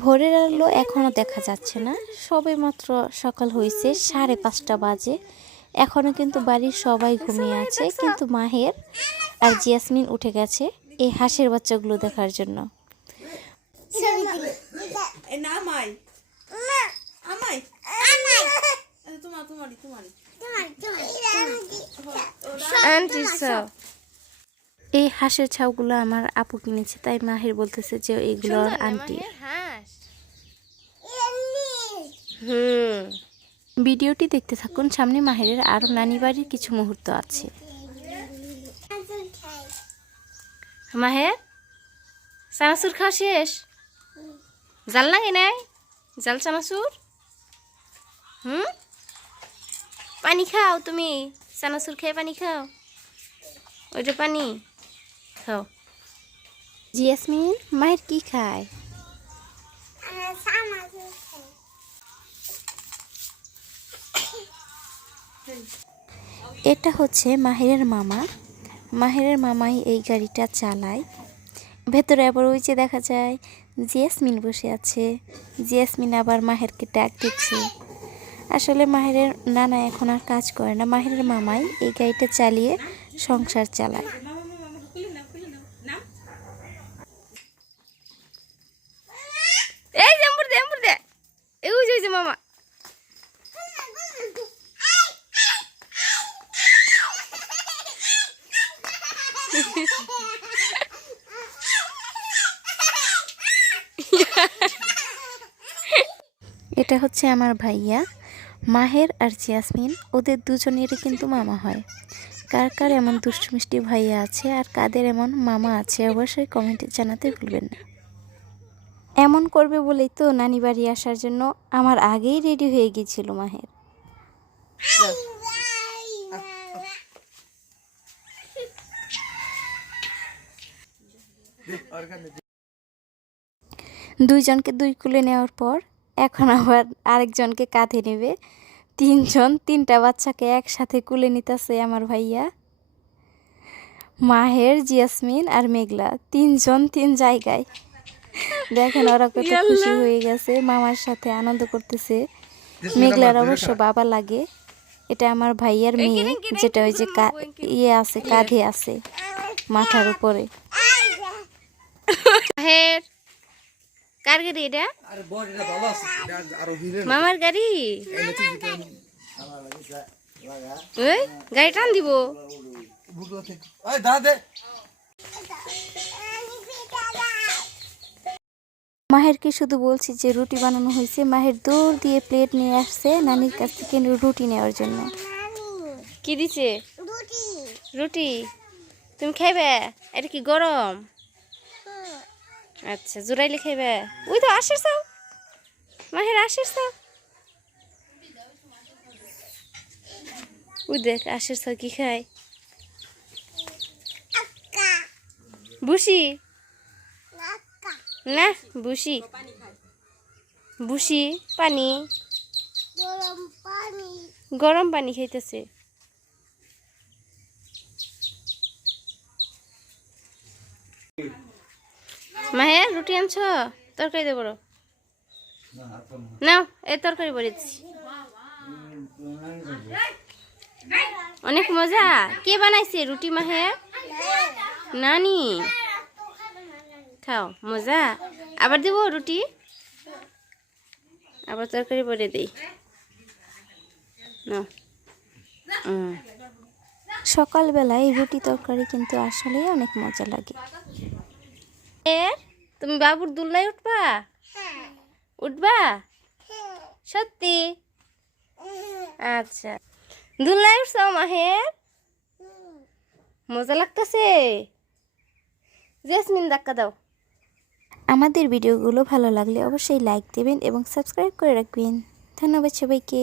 ভোরের আলো এখনও দেখা যাচ্ছে না, সবে মাত্র সকাল হয়েছে, 5:30 বাজে। এখনও কিন্তু বাড়ির সবাই ঘুমিয়ে আছে, কিন্তু মাহের আর জিয়াসমিন উঠে গেছে এই হাঁসের বাচ্চাগুলো দেখার জন্য। এই হাঁসের ছাউগুলো আমার আপু কিনেছে, তাই মাহির বলতেছে যে এগুলো আন্টি। ভিডিওটি দেখতে থাকুন, সামনে মাহিরের আরো নানি বাড়ির কিছু মুহূর্ত আছে। মাহের চানাচুর খাওয়া শেষ? জাল লাগে নাই? জাল চানাচুর? পানি খাও, তুমি চানাচুর খেয়ে পানি খাও, ওইটা পানি খাও। জিয়াসমিন মায়ের কি খায়? এটা হচ্ছে মাহিরের মামা। মাহিরের মামাই এই গাড়িটা চালায়। ভেতরে আবার ওই যে দেখা যায় জিয়াসমিন বসে আছে। জিয়াসমিন আবার মাহেরকে ডাক দিচ্ছে। আসলে মাহিরের নানা এখন আর কাজ করে না, মাহিরের মামাই এই গাড়িটা চালিয়ে সংসার চালায়। এই জাম্বুর দে, জাম্বুর দে, এই যে মামা। এটা হচ্ছে আমার ভাইয়া মাহের আর জিয়াসমিন, ওদের দুজনেরই কিন্তু মামা হয়। কার কার এমন দুষ্টু মিষ্টি ভাইয়া আছে আর কাদের এমন মামা আছে অবশ্যই কমেন্টে জানাতে ভুলবেন না। এমন করবে বলেই তো নানি বাড়ি আসার জন্য আমার আগেই রেডি হয়ে গিয়েছিল মাহের। দুইজনকে দুই কুলে নেওয়ার পর এখন আবার আরেকজনকে কাঁধে নেবে। তিনজন, তিনটা বাচ্চাকে একসাথে কুলে নিতেছে আমার ভাইয়া। মাহের, জিয়াসমিন আর মেঘলা, তিনজন তিন জায়গায়। দেখেন ওরা কত খুশি হয়ে গেছে, মামার সাথে আনন্দ করতেছে। মেঘলার অবশ্য বাবা লাগে, এটা আমার ভাইয়ার মেয়ে, যেটা ওই যে ইয়ে আছে, কাঁধে আছে, মাথার উপরে। কার গাড়ি এটা? মামার গাড়ি। গাড়ি টান দিব। মাহেরকে শুধু বলছি যে রুটি বানানো হয়েছে। মাহের দৌড় দিয়ে প্লেট নিয়ে আসছে নানির কাছ থেকে রুটি নেওয়ার জন্য। কি দিছে? রুটি। তুমি খাইবে? এটা কি গরম? আচ্ছা, জোরাইলে খাইবে? ওই তো আসিস, মাহের আসিস। ওই দেখ আসিস কি খায়। বুসি না, বুসি বুসি পানি, গরম পানি খাইতেছে। মাহের রুটি আনছ? তরকারি দেবো নাও, এই তরকারি বলেছি। অনেক মজা। কে বানাইছে রুটি? মাহের নানি। খাও, মজা। আবার দেবো রুটি, আবার তরকারি বলে দেই। সকালবেলায় রুটি তরকারি কিন্তু আসলে অনেক মজা লাগে। তুমি বাবুর দুল্লাই উঠবা? উঠবা সত্যি? আচ্ছা, দুল্লাই উঠছ মাহের? মজা লাগতেছে? জেসমিন ধাক্কা দাও। আমাদের ভিডিওগুলো ভালো লাগলে অবশ্যই লাইক দেবেন এবং সাবস্ক্রাইব করে রাখবেন। ধন্যবাদ সবাইকে।